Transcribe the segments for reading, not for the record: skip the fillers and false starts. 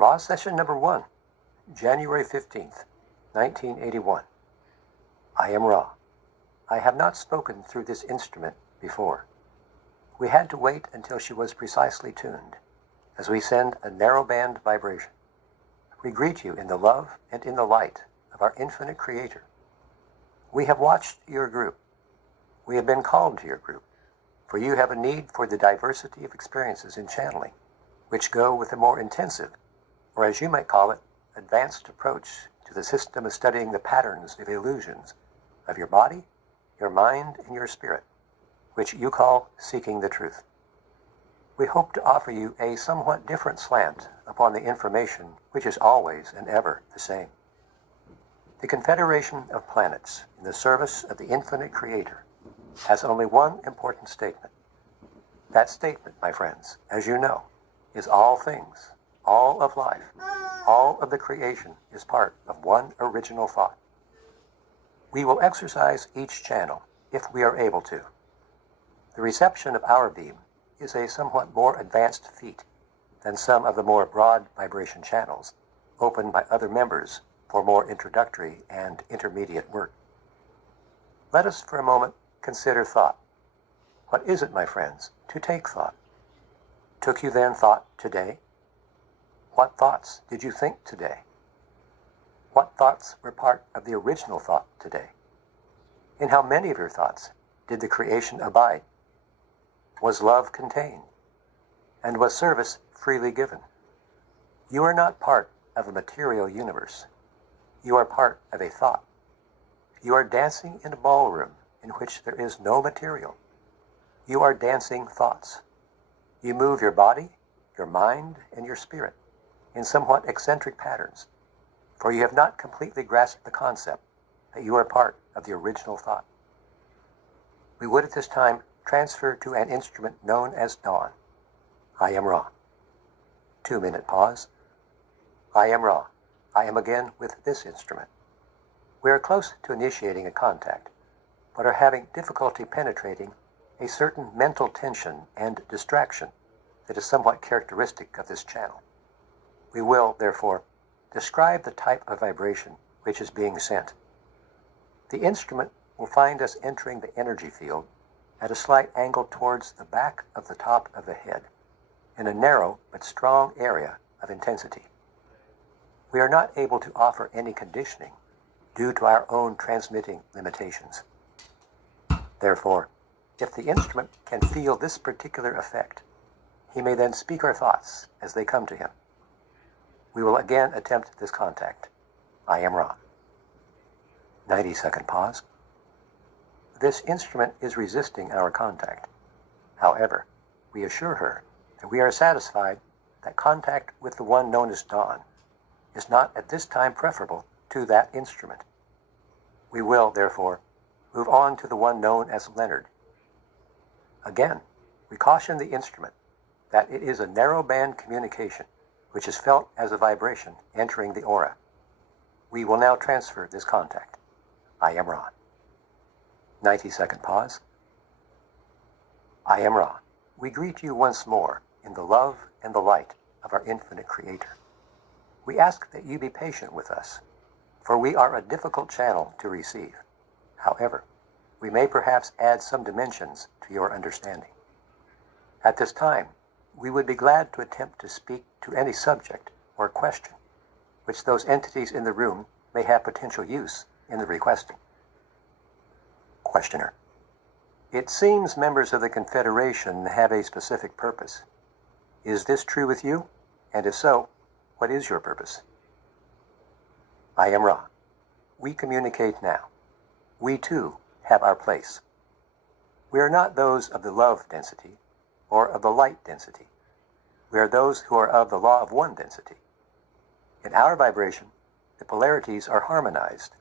Raw Session Number 1, January 15th, 1981. I am Ra. I have not spoken through this instrument before. We had to wait until she was precisely tuned, as we send a narrow-band vibration. We greet you in the love and in the light of our infinite Creator. We have watched your group. We have been called to your group, for you have a need for the diversity of experiences in channeling, which go with a more intensive, or as you might call it, advanced approach to the system of studying the patterns of illusions of your body, your mind, and your spirit, which you call seeking the truth. We hope to offer you a somewhat different slant upon the information which is always and ever the same. The Confederation of Planets in the service of the infinite Creator has only one important statement. That statement, my friends, as you know, is all things, all of life, all of the creation is part of one original thought. We will exercise each channel if we are able to. The reception of our beam is a somewhat more advanced feat than some of the more broad vibration channels opened by other members for more introductory and intermediate work. Let us for a moment consider thought. What is it, my friends, to take thought? Took you then thought today? What thoughts did you think today? What thoughts were part of the original thought today? In how many of your thoughts did the creation abide? Was love contained? And was service freely given? You are not part of a material universe. You are part of a thought. You are dancing in a ballroom in which there is no material. You are dancing thoughts. You move your body, your mind, and your spirit in somewhat eccentric patterns, for you have not completely grasped the concept that you are part of the original thought. We would at this time transfer to an instrument known as Dawn. I am Ra. 2-minute pause. I am Ra. I am again with this instrument. We are close to initiating a contact, but are having difficulty penetrating a certain mental tension and distraction that is somewhat characteristic of this channel. We will, therefore, describe the type of vibration which is being sent. The instrument will find us entering the energy field at a slight angle towards the back of the top of the head, in a narrow but strong area of intensity. We are not able to offer any conditioning due to our own transmitting limitations. Therefore, if the instrument can feel this particular effect, he may then speak our thoughts as they come to him. We will again attempt this contact. I am Ra. 90-second pause. This instrument is resisting our contact. However, we assure her that we are satisfied that contact with the one known as Dawn is not at this time preferable to that instrument. We will, therefore, move on to the one known as Leonard. Again, we caution the instrument that it is a narrow-band communication which is felt as a vibration entering the aura. We will now transfer this contact. I am Ra. 90-second pause. I am Ra. We greet you once more in the love and the light of our infinite Creator. We ask that you be patient with us, for we are a difficult channel to receive. However, we may perhaps add some dimensions to your understanding. At this time, we would be glad to attempt to speak to any subject or question which those entities in the room may have potential use in the requesting. Questioner. It seems members of the Confederation have a specific purpose. Is this true with you? And if so, what is your purpose? I am Ra. We communicate now. We too have our place. We are not those of the love density or of the light density. We are those who are of the law of one density. In our vibration, the polarities are harmonized,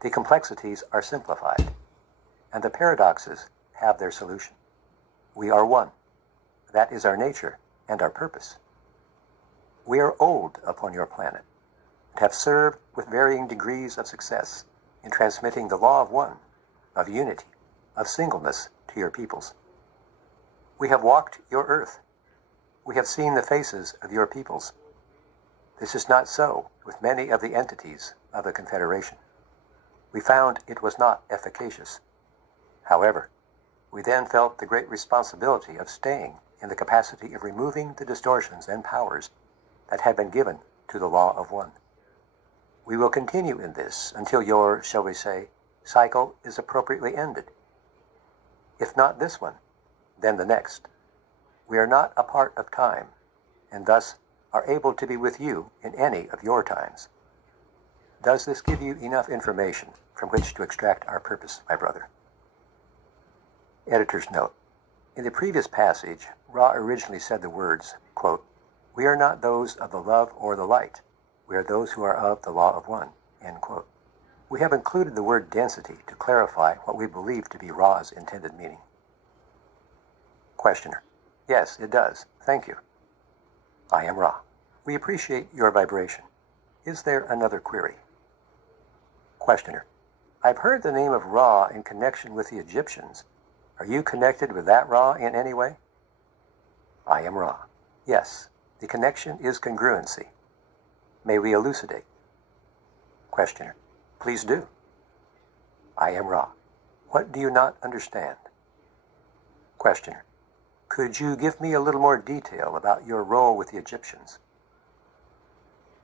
the complexities are simplified, and the paradoxes have their solution. We are one. That is our nature and our purpose. We are old upon your planet and have served with varying degrees of success in transmitting the law of one, of unity, of singleness to your peoples. We have walked your earth. We have seen the faces of your peoples. This is not so with many of the entities of the Confederation. We found it was not efficacious. However, we then felt the great responsibility of staying in the capacity of removing the distortions and powers that had been given to the law of one. We will continue in this until your, shall we say, cycle is appropriately ended. If not this one, then the next. We are not a part of time, and thus are able to be with you in any of your times. Does this give you enough information from which to extract our purpose, my brother? Editor's note. In the previous passage, Ra originally said the words, quote, "We are not those of the love or the light. We are those who are of the law of one," end quote. We have included the word density to clarify what we believe to be Ra's intended meaning. Questioner. Yes, it does. Thank you. I am Ra. We appreciate your vibration. Is there another query? Questioner. I've heard the name of Ra in connection with the Egyptians. Are you connected with that Ra in any way? I am Ra. Yes, the connection is congruency. May we elucidate? Questioner. Please do. I am Ra. What do you not understand? Questioner. Could you give me a little more detail about your role with the Egyptians?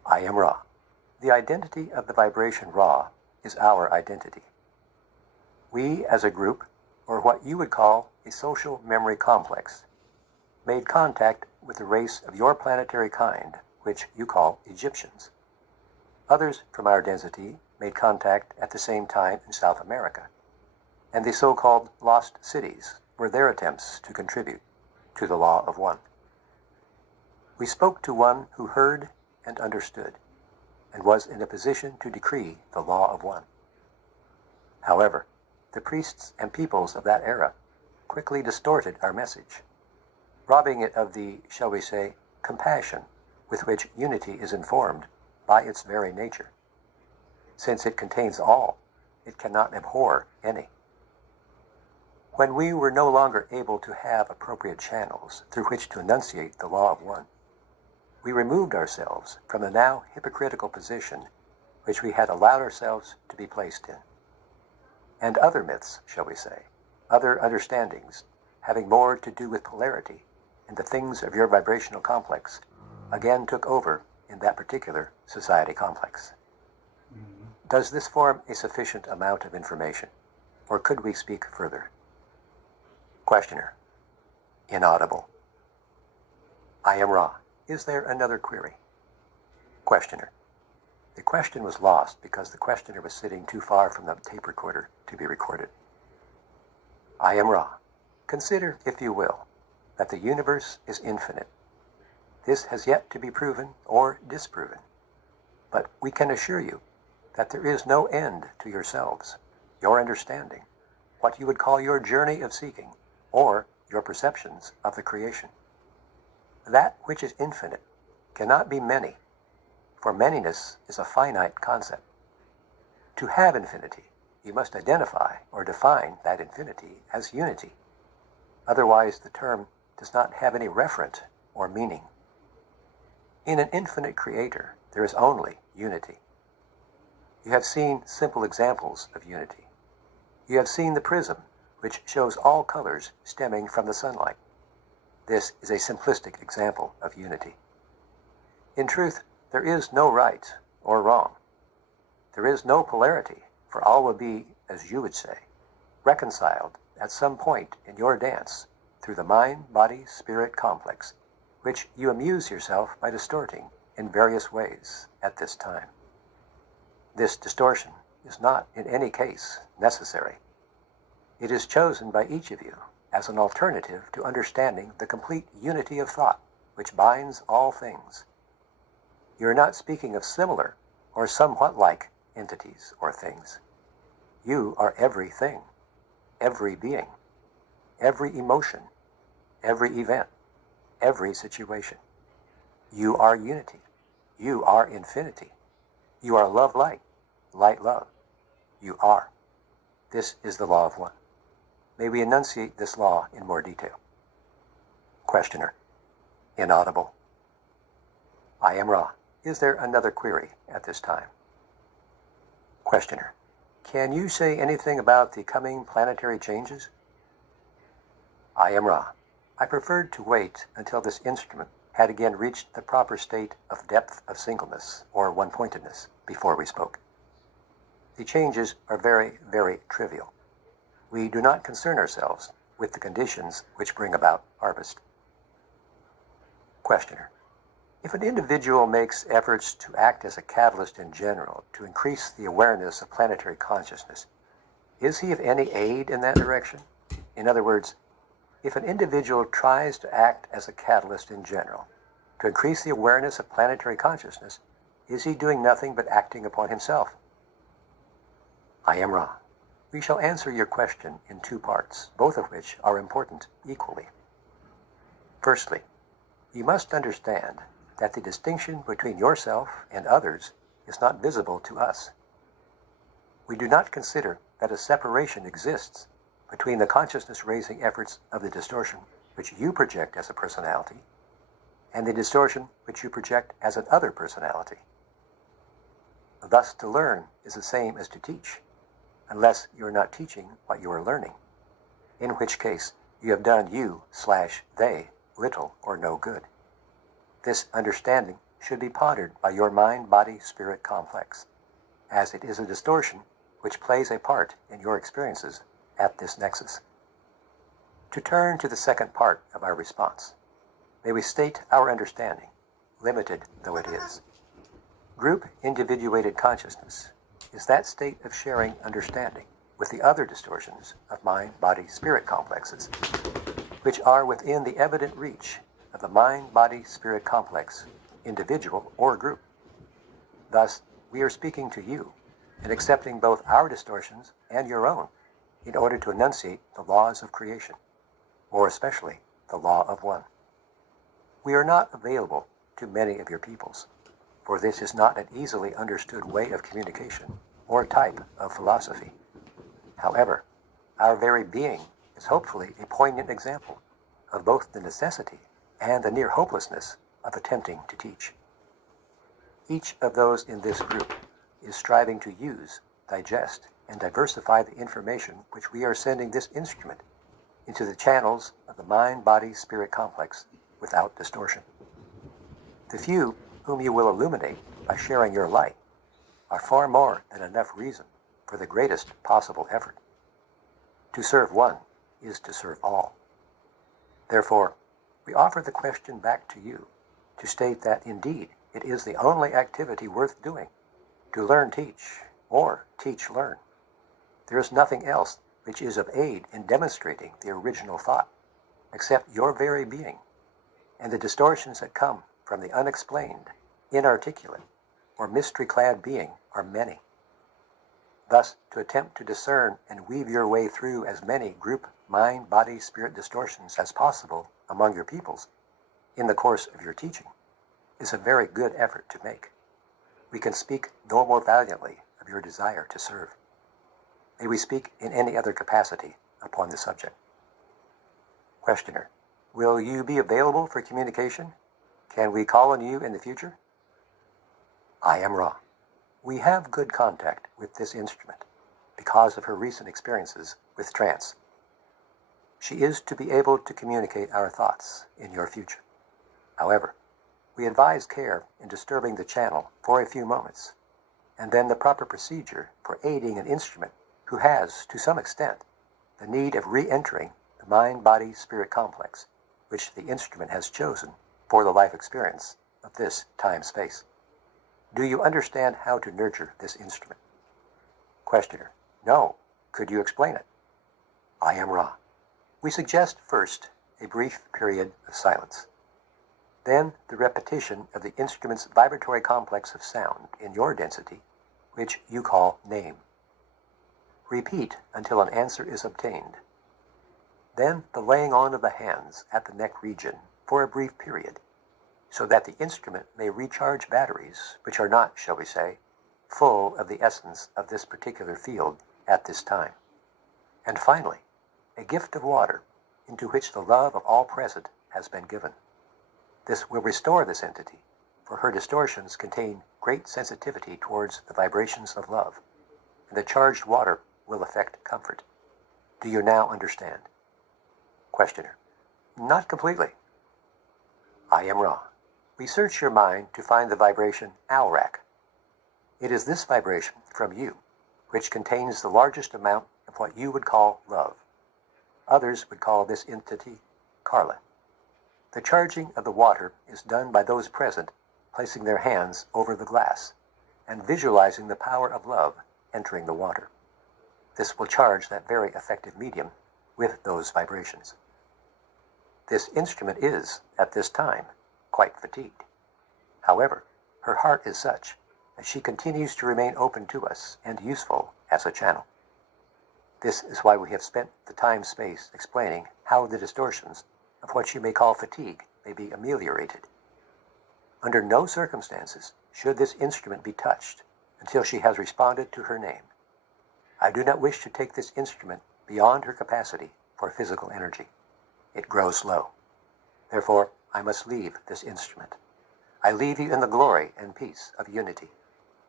I am Ra. The identity of the vibration Ra is our identity. We, as a group, or what you would call a social memory complex, made contact with the race of your planetary kind, which you call Egyptians. Others from our density made contact at the same time in South America, and the so-called lost cities were their attempts to contribute to the law of one. We spoke to one who heard and understood, and was in a position to decree the law of one. However, the priests and peoples of that era quickly distorted our message, robbing it of the, shall we say, compassion with which unity is informed by its very nature. Since it contains all, it cannot abhor any. When we were no longer able to have appropriate channels through which to enunciate the law of one, we removed ourselves from the now hypocritical position which we had allowed ourselves to be placed in. And other myths, shall we say, other understandings, having more to do with polarity and the things of your vibrational complex, again took over in that particular society complex. Does this form a sufficient amount of information, or could we speak further? Questioner. Inaudible. I am Ra. Is there another query? Questioner. The question was lost because the questioner was sitting too far from the tape recorder to be recorded. I am Ra. Consider, if you will, that the universe is infinite. This has yet to be proven or disproven, but we can assure you that there is no end to yourselves, your understanding, what you would call your journey of seeking, or your perceptions of the creation. That which is infinite cannot be many, for manyness is a finite concept. To have infinity, you must identify or define that infinity as unity. Otherwise, the term does not have any referent or meaning. In an infinite creator, there is only unity. You have seen simple examples of unity. You have seen the prism, which shows all colors stemming from the sunlight. This is a simplistic example of unity. In truth, there is no right or wrong. There is no polarity, for all will be, as you would say, reconciled at some point in your dance through the mind-body-spirit complex, which you amuse yourself by distorting in various ways at this time. This distortion is not in any case necessary. It is chosen by each of you as an alternative to understanding the complete unity of thought which binds all things. You are not speaking of similar or somewhat like entities or things. You are everything, every being, every emotion, every event, every situation. You are unity. You are infinity. You are love light, light love. You are. This is the law of one. May we enunciate this law in more detail. Questioner. Inaudible. I am Ra. is there another query at this time? Questioner. Can you say anything about the coming planetary changes? I am Ra. I preferred to wait until this instrument had again reached the proper state of depth of singleness or one-pointedness before we spoke. The changes are very, very trivial. We do not concern ourselves with the conditions which bring about harvest. Questioner. If an individual makes efforts to act as a catalyst in general to increase the awareness of planetary consciousness, is he of any aid in that direction? In other words, if an individual tries to act as a catalyst in general to increase the awareness of planetary consciousness, is he doing nothing but acting upon himself? I am Ra. We shall answer your question in two parts, both of which are important equally. Firstly, you must understand that the distinction between yourself and others is not visible to us. We do not consider that a separation exists between the consciousness-raising efforts of the distortion which you project as a personality and the distortion which you project as an other personality. Thus, to learn is the same as to teach, unless you are not teaching what you are learning, in which case you have done you/they little or no good. This understanding should be pondered by your mind-body-spirit complex, as it is a distortion which plays a part in your experiences at this nexus. To turn to the second part of our response, may we state our understanding, limited though it is. Group individuated consciousness is that state of sharing understanding with the other distortions of mind-body-spirit complexes, which are within the evident reach of the mind-body-spirit complex, individual or group. Thus, we are speaking to you and accepting both our distortions and your own in order to enunciate the laws of creation, more especially the law of one. We are not available to many of your peoples, for this is not an easily understood way of communication or type of philosophy. However, our very being is hopefully a poignant example of both the necessity and the near hopelessness of attempting to teach. Each of those in this group is striving to use, digest, and diversify the information which we are sending this instrument into the channels of the mind-body-spirit complex without distortion. The few whom you will illuminate by sharing your light are far more than enough reason for the greatest possible effort. To serve one is to serve all. Therefore, we offer the question back to you to state that indeed it is the only activity worth doing, to learn-teach, or teach-learn. There is nothing else which is of aid in demonstrating the original thought, except your very being, and the distortions that come from the unexplained, inarticulate, or mystery-clad being are many. Thus, to attempt to discern and weave your way through as many group mind, body, spirit distortions as possible among your peoples in the course of your teaching is a very good effort to make. We can speak no more valiantly of your desire to serve. May we speak in any other capacity upon the subject. Questioner, will you be available for communication? Can we call on you in the future? I am Ra. We have good contact with this instrument because of her recent experiences with trance. She is to be able to communicate our thoughts in your future. However, we advise care in disturbing the channel for a few moments, and then the proper procedure for aiding an instrument who has, to some extent, the need of re-entering the mind-body-spirit complex, which the instrument has chosen for the life experience of this time-space. Do you understand how to nurture this instrument? Questioner, no. Could you explain it? I am Ra. We suggest first a brief period of silence. Then the repetition of the instrument's vibratory complex of sound in your density, which you call name. Repeat until an answer is obtained. Then the laying on of the hands at the neck region for a brief period, so that the instrument may recharge batteries which are not, shall we say, full of the essence of this particular field at this time. And finally, a gift of water into which the love of all present has been given. This will restore this entity, for her distortions contain great sensitivity towards the vibrations of love, and the charged water will affect comfort. Do you now understand? Questioner: Not completely. I am Ra. Research your mind to find the vibration Alrak. It is this vibration from you which contains the largest amount of what you would call love. Others would call this entity Carla. The charging of the water is done by those present placing their hands over the glass and visualizing the power of love entering the water. This will charge that very effective medium with those vibrations. This instrument is, at this time, quite fatigued. However, her heart is such that she continues to remain open to us and useful as a channel. This is why we have spent the time-space explaining how the distortions of what you may call fatigue may be ameliorated. Under no circumstances should this instrument be touched until she has responded to her name. I do not wish to take this instrument beyond her capacity for physical energy. It grows low. Therefore, I must leave this instrument. I leave you in the glory and peace of unity.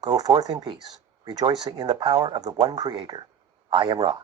Go forth in peace, rejoicing in the power of the one Creator. I am Ra.